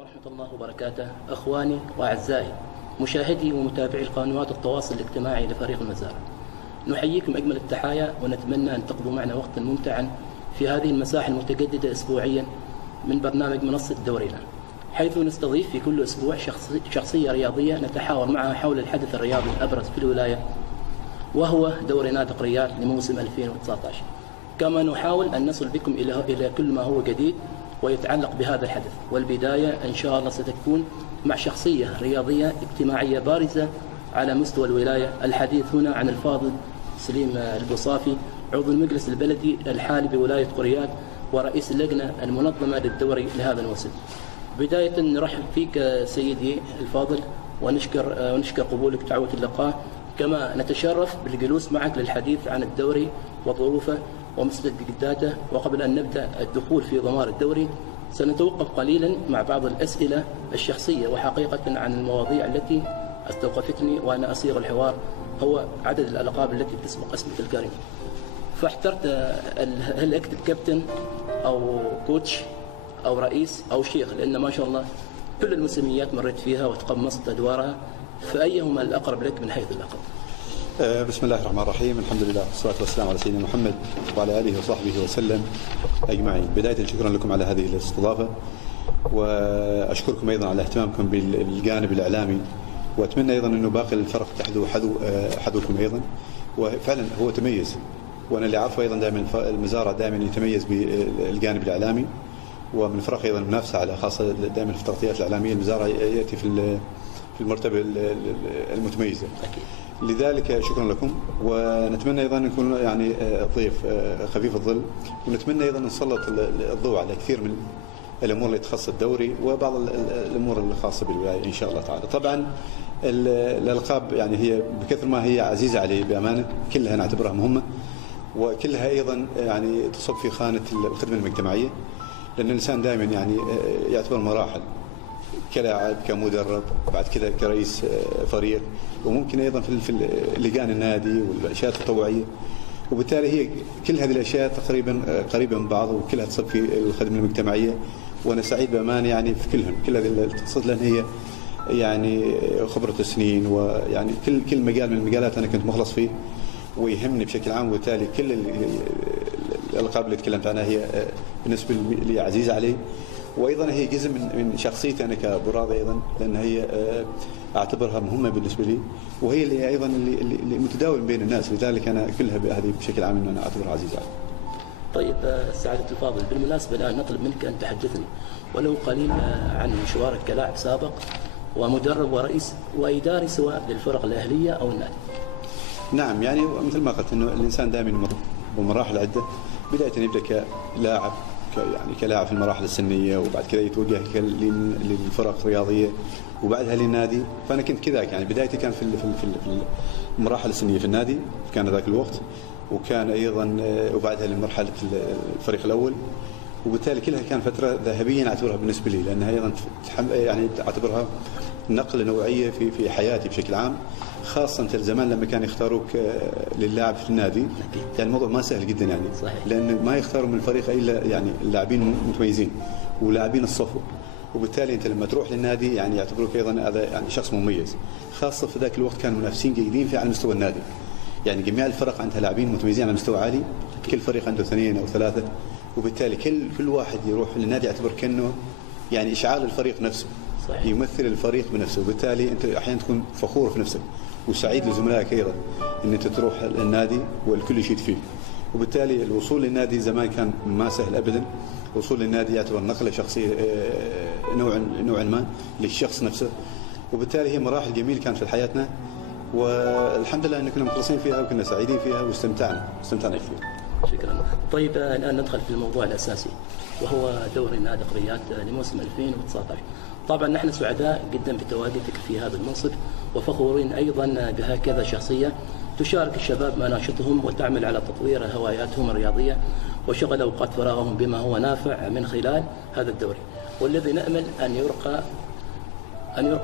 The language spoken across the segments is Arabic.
ورحمة الله وبركاته. أخواني وأعزائي مشاهدي ومتابعي قنوات التواصل الاجتماعي لفريق المزارع، نحييكم أجمل التحايا ونتمنى أن تقضوا معنا وقتا ممتعا في هذه المساحة المتجددة أسبوعيا من برنامج منصة دورينا، حيث نستضيف في كل أسبوع شخصية رياضية نتحاور معها حول الحدث الرياضي الأبرز في الولاية، وهو دوري نادق رياض لموسم 2019. كما نحاول أن نصل بكم إلى كل ما هو جديد ويتعلق بهذا الحدث. والبداية إن شاء الله ستكون مع شخصية رياضية اجتماعية بارزة على مستوى الولاية. الحديث هنا عن الفاضل سليم البوصافي، عضو المجلس البلدي الحالي بولاية قريات ورئيس اللجنة المنظمة للدوري لهذا الموسم. بداية نرحب فيك سيدي الفاضل ونشكر قبولك دعوة اللقاء، كما نتشرف بالجلوس معك للحديث عن الدوري وظروفه ومستجداته. وقبل أن نبدأ الدخول في ضمار الدوري سنتوقف قليلا مع بعض الأسئلة الشخصية وحقيقة عن المواضيع التي استوقفتني وأنا أصيغ الحوار، هو عدد الألقاب التي تسبق اسمك الكريم. فاحترت هل أكتب كابتن أو كوتش أو رئيس أو شيخ، لأن ما شاء الله كل المسميات مريت فيها وتقمصت أدوارها، فأيهما الأقرب لك من حيث اللقب؟ بسم الله الرحمن الرحيم، الحمد لله والصلاة والسلام على سيدنا محمد وعلى آله وصحبه وسلم أجمعين. بداية شكرا لكم على هذه الاستضافة، وأشكركم أيضا على اهتمامكم بالجانب الإعلامي، وأتمنى أيضا أنه باقي الفرق تحذو حذوكم أيضا. وفعلا هو تميز، وأنا اللي أعرفه أيضا دائما المزارع دائما يتميز بالجانب الإعلامي، ومن الفرق أيضا المنافسة على خاصة دائما في التغطيات الإعلامية المزارع يأتي في المرتبة المتميزة. لذلك شكرا لكم، ونتمنى ايضا نكون يعني ضيف خفيف الظل، ونتمنى ايضا نسلط الضوء على كثير من الامور اللي تخص الدوري وبعض الامور الخاصه بالولايه ان شاء الله تعالى. طبعا الالقاب يعني هي بكثر ما هي عزيزه علي بامانه، كلها نعتبرها مهمه، وكلها ايضا يعني تصب في خانه الخدمه المجتمعيه، لان الانسان دائما يعني يعتبر مراحل، كلاعب، كمدرب، بعد كذا كرئيس فريق، وممكن ايضا في لجان النادي والاشياء التطوعيه، وبالتالي هي كل هذه الاشياء تقريبا قريبه من بعض وكلها تصب في الخدمه المجتمعيه، وانا سعيد بامان يعني في كلهم، كل هذه التخصصات، لان هي يعني خبره سنين، ويعني كل مجال من المجالات انا كنت مخلص فيه ويهمني بشكل عام، وبالتالي كل الالقاب اللي تكلمت عنها هي بالنسبه لي عزيزه علي، وايضا هي جزء من شخصيتي انا كابو راضي ايضا، لان هي اعتبرها مهمه بالنسبه لي، وهي اللي ايضا اللي متداول بين الناس، لذلك انا كلها هذه بشكل عام ان انا اعتبرها عزيزه علي. طيب سعاده الفاضل، بالمناسبه الان نطلب منك ان تحدثني ولو قليل عن مشوارك كلاعب سابق ومدرب ورئيس واداري سواء للفرق الاهليه او النادي. نعم، يعني مثل ما قلت انه الانسان دائما يمر بمراحل عده، بدايه يبدا كلاعب، يعني كلاعب في المراحل السنيه، وبعد كذا يتوجه للفرق الرياضيه، وبعدها للنادي. فانا كنت كذاك، يعني بدايتي كانت في المراحل السنيه في النادي كان ذاك الوقت، وكان ايضا وبعدها لمرحله الفريق الاول، وبالتالي كلها كان فتره ذهبيه اعتبرها بالنسبه لي، لانها ايضا يعني اعتبرها نقله نوعيه في حياتي بشكل عام، خاصة زمان لما كانوا يختاروك للاعب في النادي، كان الموضوع ما سهل جدا يعني، لأن ما يختاروا من الفريق إلا يعني اللاعبين متميزين ولاعبين الصفو، وبالتالي أنت لما تروح للنادي يعني يعتبروك أيضا هذا يعني شخص مميز، خاصة في ذاك الوقت كان منافسين جيدين في على مستوى النادي، يعني جميع الفرق عندها لاعبين متميزين على مستوى عالي، كل فريق عنده 2 أو 3، وبالتالي كل واحد يروح للنادي يعتبر كأنه يعني إشعال الفريق نفسه، يمثل الفريق بنفسه، وبالتالي أنت أحيانا تكون فخور في نفسك وسعيد لزملائك ايضا ان انت تروح النادي والكل يشيد فيه، وبالتالي الوصول للنادي زمان كان ما سهل ابدا، الوصول للنادي يعتبر نقله شخصيه نوعا ما للشخص نفسه، وبالتالي هي مراحل جميله كانت في حياتنا، والحمد لله ان كنا مخلصين فيها وكنا سعيدين فيها واستمتعنا كثير. شكرا. طيب الان ندخل في الموضوع الاساسي وهو دوري نادق رياض لموسم 2019. طبعا نحن سعداء جدا بتواجدك في هذا المنصب، وفخورين ايضا بهكذا شخصيه تشارك الشباب مناشطهم وتعمل على تطوير هواياتهم الرياضيه وشغل اوقات فراغهم بما هو نافع من خلال هذا الدوري، والذي نامل ان يرقى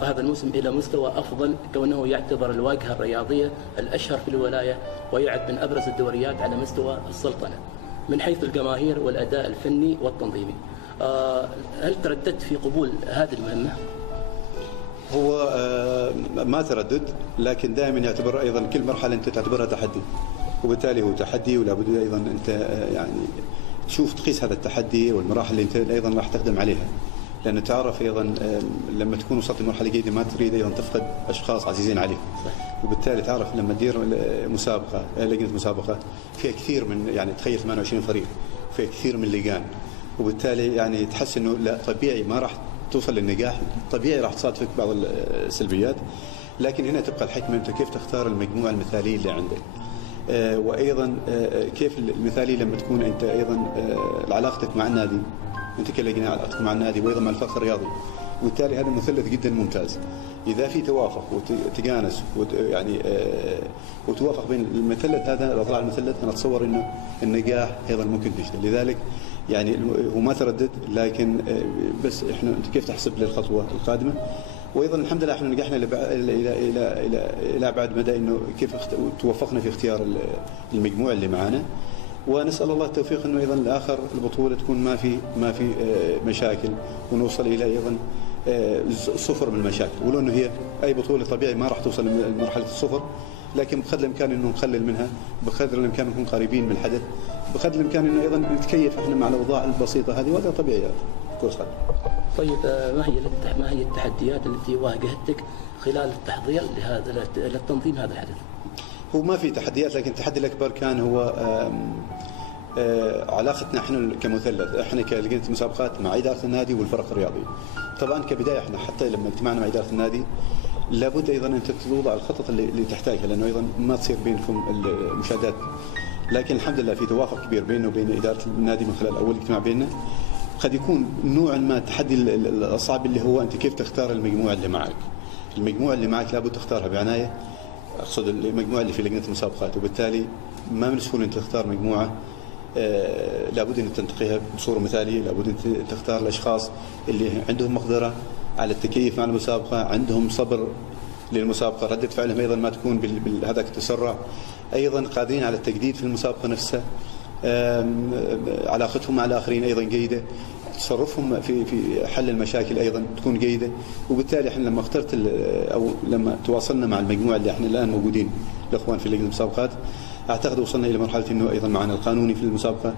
هذا الموسم الى مستوى افضل، كونه يعتبر الواجهه الرياضيه الاشهر في الولايه، ويعد من ابرز الدوريات على مستوى السلطنه من حيث الجماهير والاداء الفني والتنظيمي. هل ترددت في قبول هذه المهمة؟ هو ما تردد، لكن دائما يعتبر أيضا كل مرحلة أنت تعتبرها تحدي، وبالتالي هو تحدي، ولا بد أيضا أنت يعني تشوف تقيس هذا التحدي والمراحل اللي أنت أيضا راح تقدم عليها، لأنه تعرف أيضا لما تكون وصلت لمرحلة جيدة ما تريد أيضا تفقد أشخاص عزيزين عليك. وبالتالي تعرف لما تدير مسابقة، لجنة مسابقة فيها كثير من، يعني تخيل 28 فريق فيها كثير من اللجان، وبالتالي يعني تحس إنه لا طبيعي ما راح توصل للنجاح، طبيعي راح تصادفك بعض السلبيات، لكن هنا تبقى الحكمة أنت كيف تختار المجموعة المثالية اللي عندك. وأيضا كيف المثالي لما تكون أنت أيضا علاقتك مع النادي، أنت كلجنة علاقتك مع النادي وأيضا مع الفريق الرياضي، وبالتالي هذا مثلث جدا ممتاز. إذا في توافق وتجانس يعني وتوافق بين المثلث هذا، لو طلع المثلث أنا أتصور إنه النجاح أيضا ممكن تجده. لذلك يعني هو ما تردد، لكن بس إحنا أنت كيف تحسب للخطوة القادمة. وايضا الحمد لله احنا نجحنا الى ابعد مدى انه كيف توفقنا في اختيار المجموعه اللي معانا، ونسال الله التوفيق انه ايضا لاخر البطوله تكون ما في مشاكل، ونوصل الى ايضا صفر من المشاكل. ولو انه هي اي بطوله طبيعي ما راح توصل لمرحله الصفر، لكن بقدر الامكان انه نقلل منها، بقدر الامكان نكون قريبين من الحدث، بقدر الامكان انه ايضا نتكيف احنا مع الاوضاع البسيطه هذه، وهذا طبيعي كره قدم. طيب ما هي التحديات التي واجهتك خلال التحضير للتنظيم هذا الحدث؟ هو ما في تحديات، لكن التحدي الأكبر كان هو علاقتنا احنا كمثلث، احنا كلجنة مسابقات مع إدارة النادي والفرق الرياضي. طبعا كبداية احنا حتى لما اجتمعنا مع إدارة النادي لابد أيضا أن توضع الخطط اللي تحتاجها، لأنه أيضا ما تصير بينكم المشادات. لكن الحمد لله في توافق كبير بيننا وبين إدارة النادي من خلال أول اجتماع بيننا. قد يكون نوعا ما التحدي الصعب اللي هو أنت كيف تختار المجموعة اللي معك. المجموعة اللي معك لابد تختارها بعناية، أقصد المجموعة اللي في لجنة المسابقات، وبالتالي ما من السهولة أن تختار مجموعة، لابد أن تنتقيها بصورة مثالية، لابد أن تختار الأشخاص اللي عندهم مقدرة على التكيف مع المسابقة، عندهم صبر للمسابقة، ردة فعلهم أيضا ما تكون بهذاك التسرع، أيضا قادرين على التجديد في المسابقة نفسها، علاقتهم مع الآخرين أيضا جيدة، تصرفهم في حل المشاكل أيضا تكون جيدة. وبالتالي احنا لما اخترت أو لما تواصلنا مع المجموعة اللي احنا الآن موجودين الأخوان في لجنة المسابقات، أعتقد وصلنا إلى مرحلة إنه أيضا معنا القانوني في المسابقة،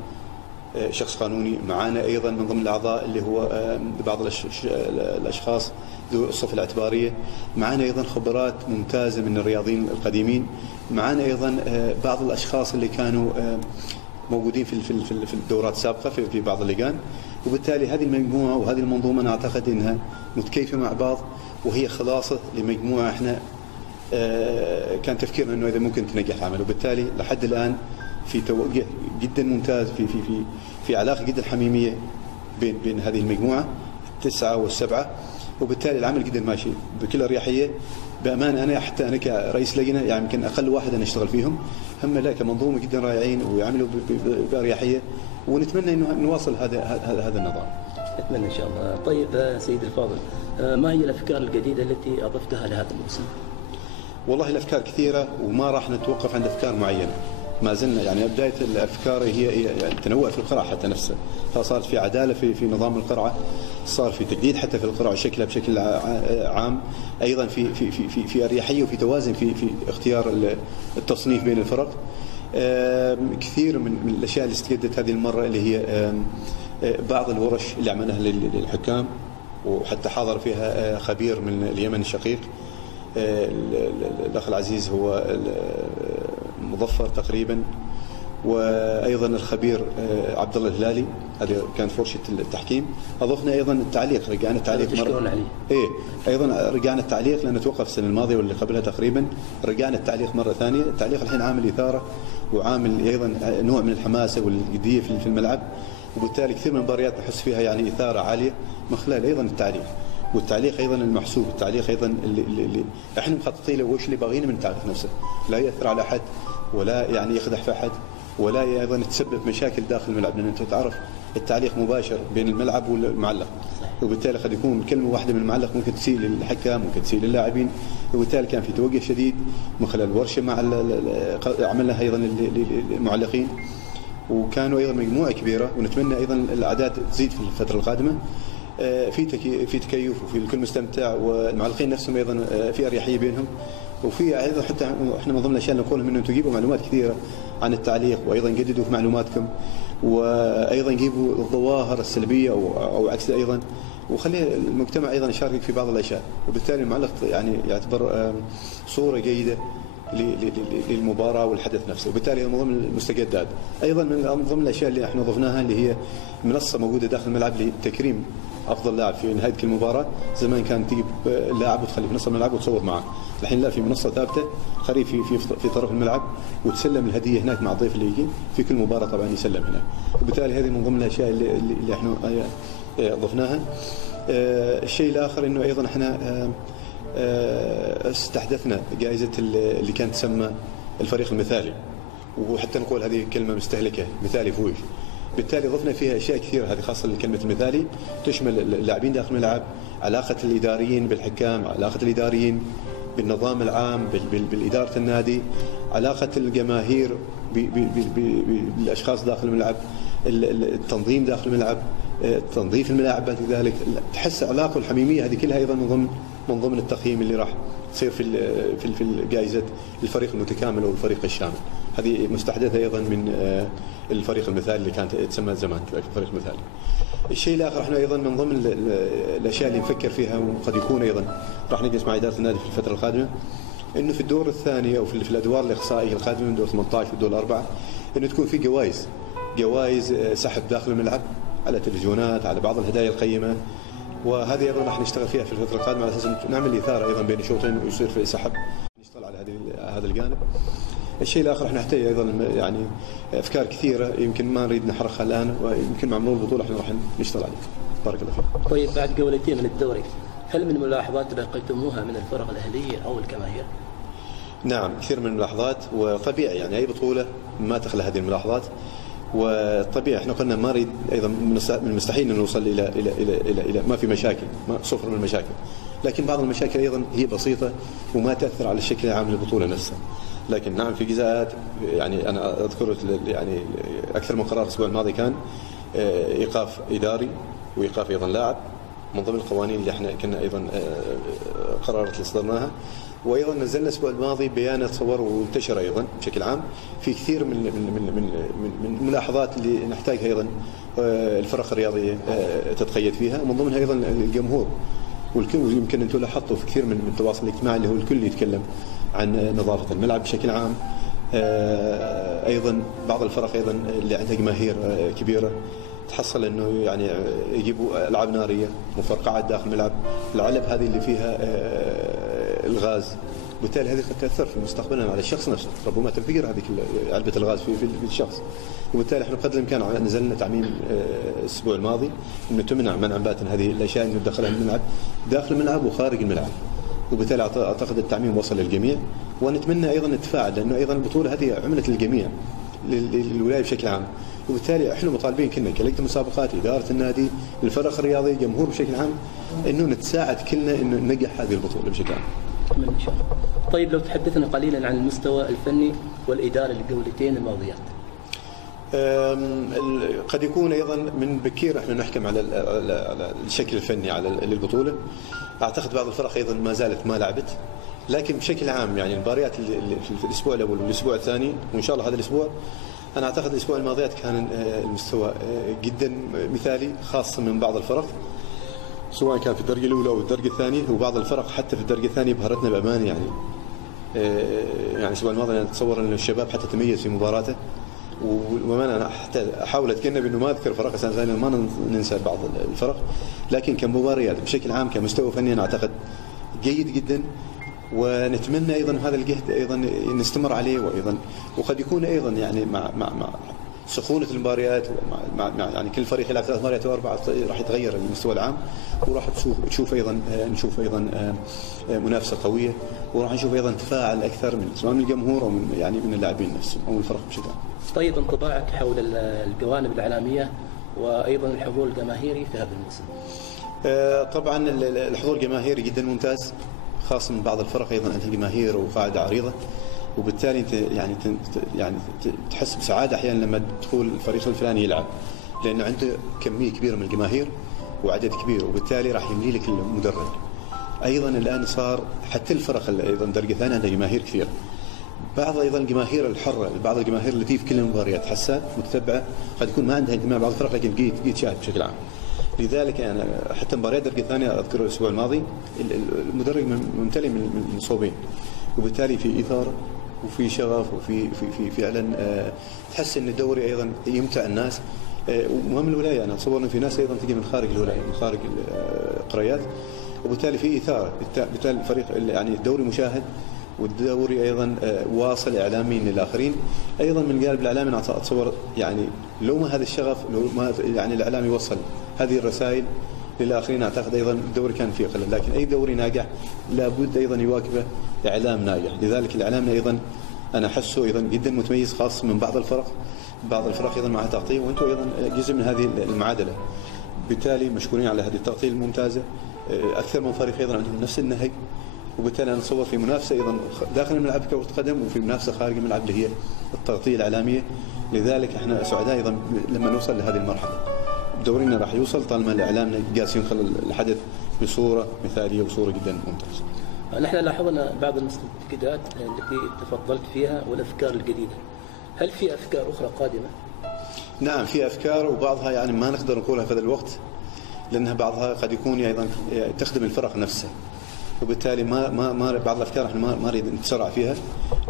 شخص قانوني معنا، أيضا من ضمن الأعضاء اللي هو بعض الأشخاص ذو الصفة الاعتبارية، معنا أيضا خبرات ممتازة من الرياضيين القديمين، معنا أيضا بعض الأشخاص اللي كانوا موجودين في الدورات السابقة في بعض اللجان. وبالتالي هذه المجموعة وهذه المنظومة أنا أعتقد أنها متكيفة مع بعض، وهي خلاصة لمجموعة احنا كان تفكيرنا أنه إذا ممكن تنجح العمل. وبالتالي لحد الآن في توجه جدا ممتاز، في علاقة جدا حميمية بين هذه المجموعة 9 و7، وبالتالي العمل جدا ماشي بكل أريحية. بأمانة أنا حتى أنا كرئيس لجنة يعني يمكن أقل واحد أنا أشتغل فيهم، هم لا كمنظومة جدا رائعين ويعملوا بأريحية، ونتمنى إنه نواصل هذا النظام. أتمنى إن شاء الله. طيب سيد الفاضل، ما هي الأفكار الجديدة التي أضفتها لهذا الموسم؟ والله الأفكار كثيرة وما راح نتوقف عند أفكار معينة، ما زلنا يعني بداية الأفكار هي يعني تنوع في القرعة حتى نفسها، فصارت في عدالة في نظام القرعة، صار في تجديد حتى في القرعة شكلها بشكل عام، أيضا في أريحية وفي توازن في اختيار التصنيف بين الفرق. كثير من الأشياء اللي استجدت هذه المرة اللي هي بعض الورش اللي عملناها للحكام، وحتى حاضر فيها خبير من اليمن الشقيق، الأخ العزيز هو مظفر تقريبا، وايضا الخبير عبد الله الهلالي، هذه كانت فرشه التحكيم. اضفنا ايضا التعليق، رجعنا التعليق مره، ايضا رجعنا التعليق لانه توقف السنه الماضيه واللي قبلها تقريبا، رجعنا التعليق مره ثانيه. التعليق الحين عامل اثاره وعامل ايضا نوع من الحماسه والجديه في الملعب، وبالتالي كثير من المباريات نحس فيها يعني اثاره عاليه من خلال ايضا التعليق. والتعليق ايضا المحسوب، التعليق ايضا اللي احنا مخططين له وش اللي باغينه من التعليق نفسه، لا ياثر على احد ولا يعني يخدع في احد ولا ايضا تسبب مشاكل داخل الملعب، لان انت تعرف التعليق مباشر بين الملعب والمعلق، وبالتالي قد يكون كلمه واحده من المعلق ممكن تسيء للحكام، ممكن تسيء للاعبين، وبالتالي كان في توجه شديد من خلال الورشه مع عملها ايضا للمعلقين. وكانوا ايضا مجموعه كبيره، ونتمنى ايضا الاعداد تزيد في الفتره القادمه. في تكيف وفي الكل مستمتع، والمعلقين نفسهم ايضا في اريحيه بينهم، وفي ايضا حتى احنا من ضمن الاشياء اللي نقولهم انه تجيبوا معلومات كثيره عن التعليق، وايضا جددوا في معلوماتكم، وايضا جيبوا الظواهر السلبيه او عكس ايضا، وخلي المجتمع ايضا يشارك في بعض الاشياء، وبالتالي المعلق يعني يعتبر صوره جيده للمباراه والحدث نفسه، وبالتالي من ضمن المستجدات. ايضا من ضمن الاشياء اللي احنا ضفناها اللي هي منصه موجوده داخل الملعب لتكريم افضل لاعب في نهايه كل مباراه. زمان كان تجيب لاعب وتخليه في نص الملعب وتصور معه، الحين لا، في منصه ثابته خليه في طرف الملعب، وتسلم الهديه هناك مع الضيف اللي يجي في كل مباراه، طبعا يسلم هناك. وبالتالي هذه من ضمن الاشياء اللي احنا ضفناها. الشيء الاخر انه ايضا احنا استحدثنا جائزه اللي كانت تسمى الفريق المثالي، وحتى نقول هذه كلمه مستهلكه، مثالي فوق. بالتالي ضفنا فيها اشياء كثيره، هذه خاصه لكلمه المثالي، تشمل اللاعبين داخل الملعب، علاقه الاداريين بالحكام، علاقه الاداريين بالنظام العام بالاداره النادي، علاقه الجماهير بالاشخاص داخل الملعب، التنظيم داخل الملعب، تنظيف الملاعب بعد ذلك، تحس علاقه والحميميه، هذه كلها ايضا من ضمن التقييم اللي راح تصير في الجائزه الفريق المتكامل او الفريق الشامل. هذه مستحدثه ايضا من الفريق المثالي اللي كانت تسمى زمان الفريق المثالي. الشيء الاخر احنا ايضا من ضمن الاشياء اللي نفكر فيها، وقد يكون ايضا راح نجلس مع اداره النادي في الفتره القادمه، انه في الدور الثاني او في الادوار الاقصائيه القادمه من دور 18 والدور الاربعه، انه تكون في جوائز سحب داخل الملعب على تلفزيونات، على بعض الهدايا القيمه، وهذه ايضا راح نشتغل فيها في الفتره القادمه على اساس نعمل اثاره ايضا بين الشوطين ويصير في سحب، نشتغل على هذا الجانب. الشيء الاخر احنا نحتاج ايضا يعني افكار كثيره يمكن ما نريد نحرقها الان، ويمكن مع مرور البطوله احنا راح نشتغل عليها. بارك الله فيك. طيب بعد جولتين من الدوري، هل من ملاحظات لقيتموها من الفرق الاهليه او الجماهير؟ نعم، كثير من الملاحظات، وطبيعي يعني اي بطوله ما تخلى هذه الملاحظات، وطبيعي احنا قلنا ما نريد ايضا من المستحيل ان نوصل الى ما في مشاكل، ما صفر من المشاكل، لكن بعض المشاكل ايضا هي بسيطه وما تاثر على الشكل العام للبطوله نفسها. لكن نعم في جزاءات، يعني انا اذكر يعني اكثر من قرار الاسبوع الماضي كان ايقاف اداري وايقاف ايضا لاعب من ضمن القوانين اللي احنا كنا ايضا قرارات اللي صدرناها. وايضا نزلنا الاسبوع الماضي بيان تصور وانتشر ايضا بشكل عام في كثير من الملاحظات اللي نحتاجها ايضا الفرق الرياضيه تتقيد فيها، ومن ضمنها ايضا الجمهور والكل. يمكن انتم لاحظتوا في كثير من التواصل الاجتماعي اللي هو الكل يتكلم عن نظافه الملعب بشكل عام. ايضا بعض الفرق ايضا اللي عندها جماهير كبيره تحصل انه يعني يجيبوا العاب ناريه، مفرقعات داخل الملعب، العلب هذه اللي فيها الغاز، وبالتالي هذه قد تاثر في مستقبلا على الشخص نفسه، ربما تنفجر هذه علبه الغاز في الشخص. وبالتالي احنا قدر الامكان نزلنا تعميم الاسبوع الماضي انه تمنع منعا باتا هذه الاشياء انه تدخلها الملعب داخل الملعب وخارج الملعب، وبالتالي اعتقد التعميم وصل للجميع، ونتمنى ايضا نتفاعل، لانه ايضا البطوله هذه عملت للجميع للولايه بشكل عام، وبالتالي احنا مطالبين كلنا كلجنه مسابقات، اداره النادي، الفرق الرياضيه، جمهور بشكل عام، انه نتساعد كلنا انه ننجح هذه البطوله بشكل عام. ان شاء الله. طيب لو تحدثنا قليلا عن المستوى الفني والاداري للجولتين الماضيات. قد يكون ايضا من بكير احنا نحكم على الشكل الفني على للبطوله. اعتقد بعض الفرق ايضا ما زالت ما لعبت، لكن بشكل عام يعني المباريات اللي في الاسبوع الاول والاسبوع الثاني، وان شاء الله هذا الاسبوع، انا اعتقد الاسبوع الماضيات كان المستوى جدا مثالي، خاصه من بعض الفرق سواء كان في الدرجه الاولى او الدرجه الثانيه، وبعض الفرق حتى في الدرجه الثانيه بهرتنا بامانه يعني. يعني الاسبوع الماضي انا اتصور ان الشباب حتى تميز في مباراته، وما انا حتى احاول اتجنب انه ما اذكر فرق ثانيه، ما ننسى بعض الفرق، لكن كمباريات بشكل عام كمستوى فني انا اعتقد جيد جدا، ونتمنى ايضا هذا الجهد ايضا نستمر عليه، وايضا وقد يكون ايضا يعني مع سخونه المباريات، مع يعني كل فريق يلعب 3 مباريات او 4 راح يتغير المستوى العام، وراح نشوف ايضا منافسه قويه، وراح نشوف ايضا تفاعل اكثر من سواء من الجمهور او من اللاعبين نفسهم او من الفرق بشكل عام. طيب انطباعك حول الجوانب الاعلاميه وايضا الحضور الجماهيري في هذا الموسم؟ طبعا الحضور الجماهيري جدا ممتاز، خاصه من بعض الفرق ايضا عندها جماهير وقاعده عريضه. وبالتالي انت يعني تحس بسعاده احيانا لما تدخل الفريق الفلاني يلعب، لانه عنده كميه كبيره من الجماهير وعدد كبير، وبالتالي راح يملي لك المدرج. ايضا الان صار حتى الفرق ايضا درجه ثانيه عندها جماهير كثيره. بعض ايضا الجماهير الحره، بعض الجماهير اللي تجي في كل المباريات حسها متتبعه، قد يكون ما عندها انتماء بعض الفرق لكن تجي تشاهد بشكل عام. لذلك انا حتى مباريات درجه ثانيه اذكر الاسبوع الماضي المدرج ممتلئ من المصوبين، وبالتالي في اثاره وفي شغف وفي فعلا تحس ان الدوري ايضا يمتع الناس. ومهم الولايه، انا اتصور انه في ناس ايضا تجي من خارج الولايه، من خارج القريات، وبالتالي في اثاره، بالتالي الفريق يعني الدوري مشاهد، والدوري ايضا واصل اعلاميا للاخرين. ايضا من جانب الاعلامي انا اتصور يعني لو ما هذا الشغف، لو ما يعني الاعلام يوصل هذه الرسائل للاخرين، اعتقد ايضا الدوري كان فيه قله. لكن اي دوري ناجح لابد ايضا يواكبه اعلام ناجح. لذلك الاعلام ايضا انا احسه ايضا جدا متميز، خاص من بعض الفرق ايضا معها تغطيه، وانتم ايضا جزء من هذه المعادله. بالتالي مشكورين على هذه التغطيه الممتازه. اكثر من فريق ايضا عندهم نفس النهج، وبالتالي انا اتصور في منافسه ايضا داخل الملعب كره قدم، وفي منافسه خارج الملعب اللي هي التغطيه الاعلاميه. لذلك احنا سعداء ايضا لما نوصل لهذه المرحله. دورينا راح يوصل طالما الاعلامنا جالس ينقل الحدث بصوره مثاليه وصوره جدا ممتازه. نحن لاحظنا بعض المستجدات التي تفضلت فيها والافكار الجديده. هل في افكار اخرى قادمه؟ نعم في افكار، وبعضها يعني ما نقدر نقولها في هذا الوقت، لانها بعضها قد يكون ايضا تخدم الفرق نفسها، وبالتالي ما بعض الافكار احنا ما نريد نتسرع فيها،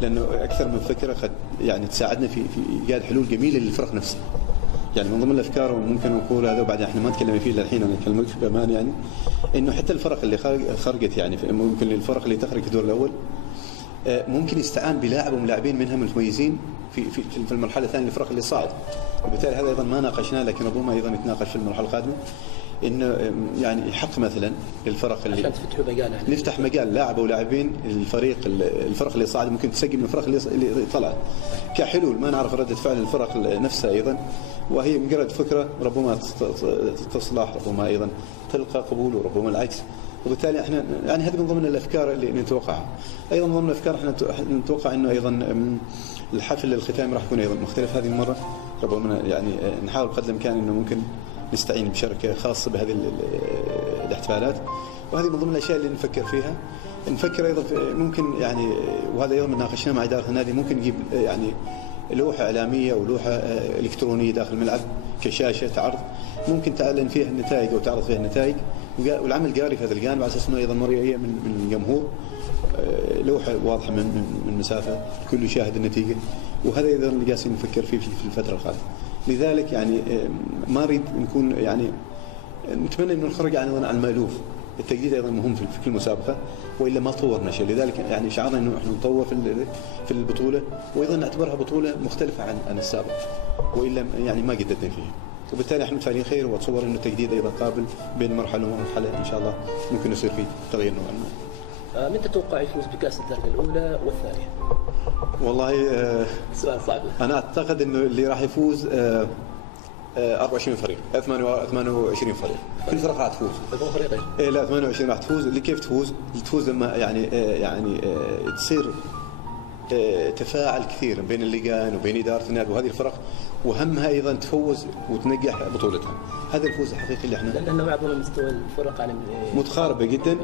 لانه اكثر من فكره قد يعني تساعدنا في ايجاد حلول جميله للفرق نفسها. يعني من ضمن الافكار وممكن نقول هذا وبعدين احنا ما نتكلم فيه للحين، انا اكلمك بامان، يعني انه حتى الفرق اللي خرجت، يعني ممكن الفرق اللي تخرج في الدور الاول ممكن يستعان بلاعب وملاعبين منها متميزين في المرحله الثانيه للفرق اللي صعد. وبالتالي هذا ايضا ما ناقشناه، لكن ربما ايضا نتناقش في المرحله القادمه، انه يعني يحق مثلا للفرق اللي عشان تفتحوا مجال، نفتح مجال لاعب ولاعبين الفرق اللي صعد ممكن تسجل من الفرق اللي طلعت كحلول. ما نعرف رده فعل الفرق نفسها ايضا، وهي مجرد فكره ربما تصلح، ربما ايضا تلقى قبول، وربما العكس. وبالتالي احنا يعني هذه من ضمن الافكار اللي نتوقعها. ايضا من ضمن الافكار احنا نتوقع انه ايضا الحفل الختامي راح يكون ايضا مختلف هذه المره. ربما يعني نحاول قدر الامكان انه ممكن نستعين بشركه خاصه بهذه الاحتفالات، وهذه من ضمن الاشياء اللي نفكر فيها. نفكر ايضا ممكن يعني، وهذا ايضا من ناقشناه مع اداره النادي، ممكن نجيب يعني لوحه اعلاميه او لوحه الكترونيه داخل الملعب كشاشه عرض، ممكن تعلن فيها النتائج او تعرض فيها النتائج، والعمل جاري في هذا الجانب على اساس انه ايضا مرئيه من الجمهور، لوحه واضحه من مسافه الكل يشاهد النتيجه. وهذا ايضا اللي جالسين نفكر فيه في الفتره القادمه. لذلك يعني ما اريد نكون يعني نتمنى انه نخرج عن المألوف. التجديد ايضا مهم في كل مسابقه، والا ما طورنا شيء. لذلك يعني شعرنا انه احنا نطور في البطوله، وايضا نعتبرها بطوله مختلفه عن السابق، والا يعني ما جددنا فيها. وبالتالي احنا متفائلين خير، واتصور انه التجديد ايضا قابل بين مرحله ومرحله ان شاء الله ممكن يصير فيه تغيير نوعا ما. من تتوقع يفوز بكاس الدرجه الاولى والثانيه؟ والله سؤال صعب. انا اعتقد انه اللي راح يفوز 24 فريق، 28 فريق، كل فرقه راح تفوز. فريقين؟ ايه لا 28 راح تفوز. اللي كيف تفوز لما يعني تصير تفاعل كثير بين اللجان وبين اداره النادي وهذه الفرق، وهمها ايضا تفوز وتنجح بطولتها. هذا الفوز الحقيقي اللي احنا، لانه بعض مستوى الفرق على متقاربه جدا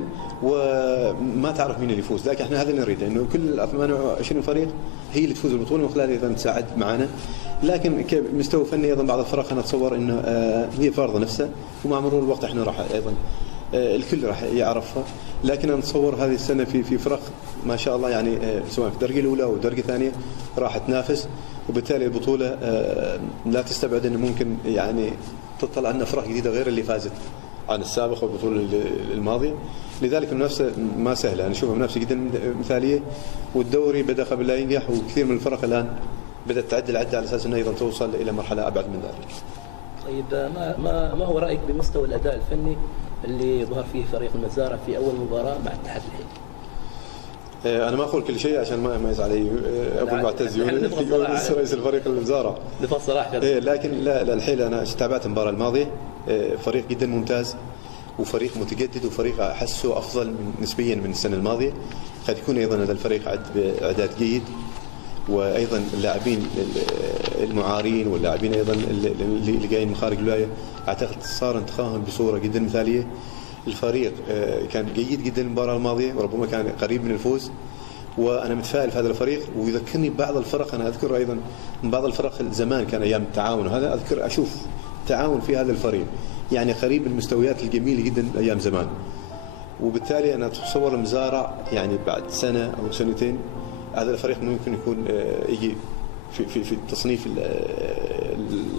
وما تعرف مين اللي يفوز. لكن احنا هذا اللي نريده، انه كل 28 فريق هي اللي تفوز بالبطوله، ومن خلالها ايضا تساعد معنا. لكن كمستوى فني ايضا بعض الفرق انا اتصور انه هي فارضه نفسها، ومع مرور الوقت احنا راح ايضا الكل راح يعرفها. لكن انا اتصور هذه السنه في فرق ما شاء الله، يعني سواء في الدرجه الاولى او الدرجه الثانيه راح تنافس، وبالتالي البطوله لا تستبعد انه ممكن يعني تطلع لنا فرق جديده غير اللي فازت عن السابق والبطوله الماضيه. لذلك المنافسه ما سهله، انا اشوفها منافسه جدا مثاليه، والدوري بدا قبل لا ينجح، وكثير من الفرق الان بدات تعدل على اساس انها ايضا توصل الى مرحله ابعد من ذلك. طيب ما هو رايك بمستوى الاداء الفني اللي ظهر فيه فريق المزارع في اول مباراه مع اتحاد الحين؟ انا ما اقول كل شيء عشان ما يزعل علي ابو المعتز يقول رئيس الفريق المزارع. بفضل صراحه. لكن لا الحين انا تابعت المباراه الماضيه، فريق جدا ممتاز، وفريق متجدد، وفريق احسه افضل نسبيا من السنه الماضيه. قد يكون ايضا هذا الفريق اعداد جيد، وايضا اللاعبين المعارين واللاعبين ايضا اللي جايين من خارج الولايه اعتقد صار انتقائهم بصوره جدا مثاليه. الفريق كان جيد جدا المباراه الماضيه وربما كان قريب من الفوز، وانا متفائل في هذا الفريق. ويذكرني ببعض الفرق، انا اذكر ايضا من بعض الفرق زمان كان ايام التعاون، وهذا اذكر اشوف تعاون في هذا الفريق يعني قريب من المستويات الجميله جدا ايام زمان. وبالتالي انا اتصور المزارع يعني بعد سنه او سنتين هذا الفريق ممكن يكون يجي في التصنيف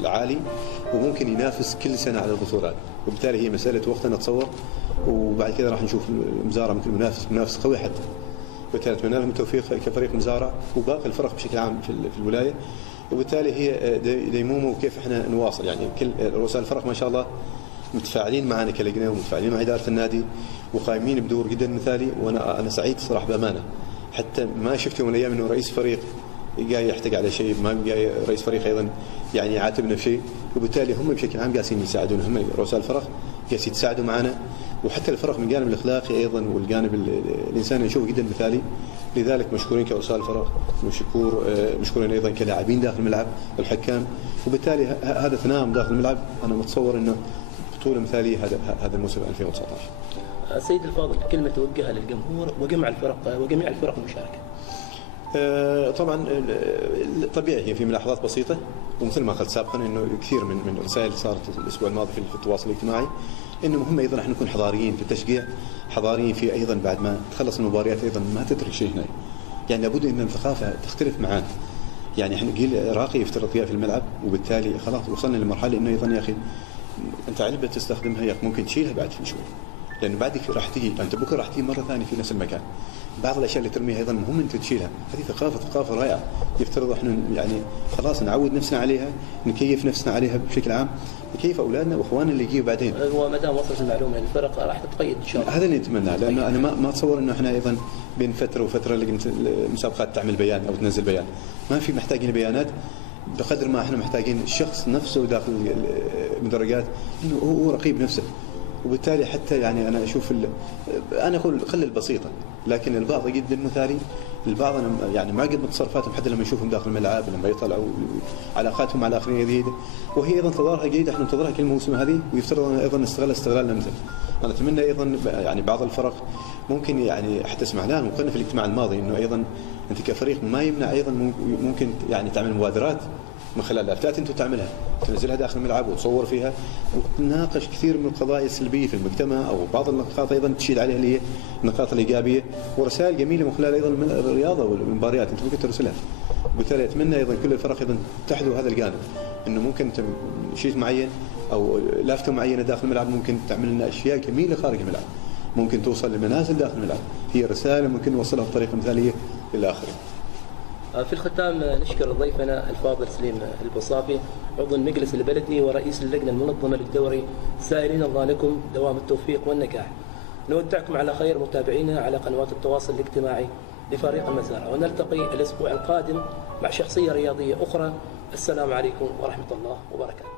العالي، وممكن ينافس كل سنه على البطولات. وبالتالي هي مساله وقت انا اتصور، وبعد كذا راح نشوف المزارع ممكن منافس قوي حتى. وبالتالي اتمنى لهم التوفيق كفريق مزارع وباقي الفرق بشكل عام في الولايه. وبالتالي هي ديمومه وكيف احنا نواصل، يعني كل رؤساء الفرق ما شاء الله متفاعلين معنا كلجنه ومتفاعلين مع اداره النادي وقائمين بدور جدا مثالي. وانا سعيد صراحه بامانه، حتى ما شفت يوم من الايام انه رئيس فريق جاي يحتاج على شيء، ما جاي رئيس فريق ايضا يعني يعاتبنا في شيء. وبالتالي هم بشكل عام قاعدين يساعدونا، هم رؤساء الفرق قاعدين يتساعدوا معنا، وحتى الفرق من الجانب الاخلاقي ايضا والجانب الانساني نشوفه جدا مثالي. لذلك مشكورين كرؤساء الفرق، مشكورين ايضا كلاعبين داخل الملعب والحكام. وبالتالي هذا تناغم داخل الملعب، انا متصور انه بطوله مثاليه هذا الموسم 2019. سيد الفاضل، كلمه توجهها للجمهور وجميع الفرق المشاركه. طبعا طبيعي هي في ملاحظات بسيطه، ومثل ما قلت سابقا انه كثير من الرسائل اللي صارت الاسبوع الماضي في التواصل الاجتماعي انه مهم ايضا احنا نكون حضاريين في التشجيع، حضاريين في ايضا بعد ما تخلص المباريات ايضا ما تترك شيء هنا. يعني لابد ان الثقافه تختلف معانا. يعني احنا جيل راقي يفترض فيها في الملعب، وبالتالي خلاص وصلنا لمرحله انه ايضا يا اخي انت علبه تستخدمها يا اخي ممكن تشيلها بعد شوي، لانه بعدك راح تجي انت بكره راح تجي مره ثانيه في نفس المكان. بعض الاشياء اللي ترميها ايضا مهم انت تشيلها. هذه ثقافه رائعه يفترض احنا يعني خلاص نعود نفسنا عليها، نكيف نفسنا عليها بشكل عام، نكيف اولادنا واخواننا اللي يجوا بعدين. وما دام وصلت المعلومه للفرق راح تتقيد ان شاء الله. هذا اللي نتمناه، لانه انا ما اتصور انه احنا ايضا بين فتره وفتره المسابقات تعمل بيان او تنزل بيان. ما في محتاجين بيانات بقدر ما احنا محتاجين الشخص نفسه داخل المدرجات انه هو رقيب نفسه. وبالتالي حتى يعني انا اشوف انا اقول قلل بسيطه، لكن البعض جدا مثالي. البعض انا يعني ما قد تصرفاتهم حتى لما نشوفهم داخل الملعب لما يطلعوا علاقاتهم مع الاخرين جيده، وهي ايضا تظاهرها جيده احنا ننتظرها كل موسم هذه، ويفترض ايضا استغلالنا مثل. انا اتمنى ايضا يعني بعض الفرق ممكن يعني حتى سمعناه وقلنا في الاجتماع الماضي انه ايضا انت كفريق ما يمنع ايضا ممكن يعني تعمل مبادرات من خلال لافتات انت تعملها تنزلها داخل الملعب وتصور فيها وتناقش كثير من القضايا السلبيه في المجتمع، او بعض النقاط ايضا تشيد عليها اللي هي النقاط الايجابيه، ورسائل جميله من خلال ايضا الرياضه والمباريات انت ممكن ترسلها. وبالتالي اتمنى ايضا كل الفرق ايضا تحذو هذا الجانب، انه ممكن شيء معين او لافته معينه داخل الملعب ممكن تعمل لنا اشياء جميله خارج الملعب، ممكن توصل لمنازل داخل الملعب، هي رساله ممكن نوصلها بطريقه مثاليه للاخرين. في الختام نشكر ضيفنا الفاضل سليم البصافي عضو المجلس البلدي ورئيس اللجنه المنظمه للدوري، سائلين الله لكم دوام التوفيق والنجاح. نودعكم على خير متابعينا على قنوات التواصل الاجتماعي لفريق المزارع، ونلتقي الاسبوع القادم مع شخصيه رياضيه اخرى. السلام عليكم ورحمه الله وبركاته.